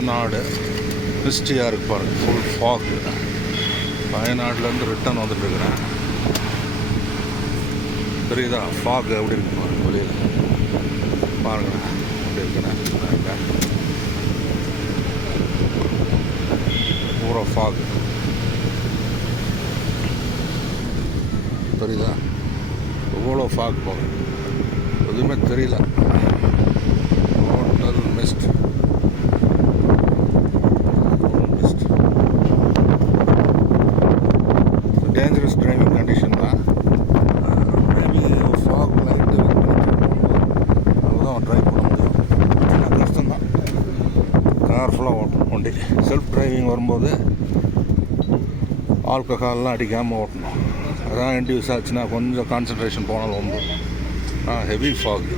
வயநாடு மிஸ்டியாக இருக்கு பாருங்கள், full fog. வயநாட்டிலேருந்து return வந்துட்டுருக்குறேன். தெரியுதா ஃபாக் எப்படி இருக்கு பாருங்கள், வெளியில் பாருங்களேன் எப்படி இருக்குண்ணே. பூரா ஃபாக் தெரியுதா, எவ்வளோ ஃபாக் பாருங்க, எதுவுமே தெரியல. Total mist. Dangerous driving condition தான். மேபி ஃபாக் லைட்டு அதுதான் ட்ரைவ் பண்ண முடியும். கஷ்டம்தான், கேர்ஃபுல்லாக ஓட்டணும் வண்டி. செல்ஃப் டிரைவிங் வரும்போது ஆல்கஹால்லாம் அடிக்காமல் ஓட்டணும். அதான் இன்டியூஸ் ஆச்சுன்னா கொஞ்சம் கான்சன்ட்ரேஷன் போனாலும் ரொம்ப ஹெவி ஃபாக்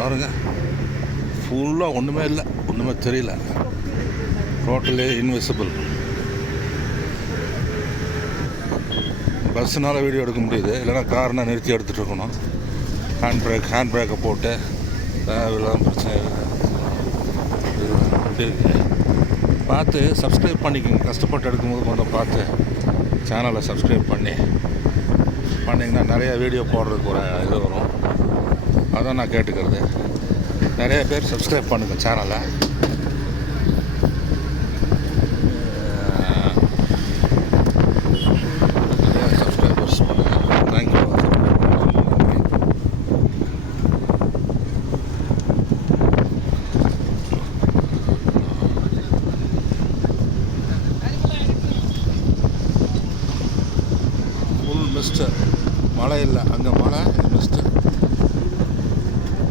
பாருங்க. ஃபுல்லாக ஒன்றுமே இல்லை, ஒன்றுமே தெரியல, டோட்டலி இன்விசிபிள். பஸ்ஸுனால் வீடியோ எடுக்க முடியுது, இல்லைனா கார்னால் நிறுத்தி எடுத்துகிட்டு இருக்கணும். ஹேண்ட் பிரேக்கை போட்டு தேவையில்லாத பிரச்சனை இப்படி இருக்கு. பார்த்து சப்ஸ்கிரைப் பண்ணிக்கோங்க. கஷ்டப்பட்டு எடுக்கும்போது கொஞ்சம் பார்த்து சேனலை சப்ஸ்கிரைப் பண்ணிங்கன்னா நிறையா வீடியோ போடுறதுக்கு ஒரு இது வரும். அதான் நான் கேட்டுக்கிறது. நிறைய பேர் சப்ஸ்கிரைப் பண்ணுங்கள் சேனலை.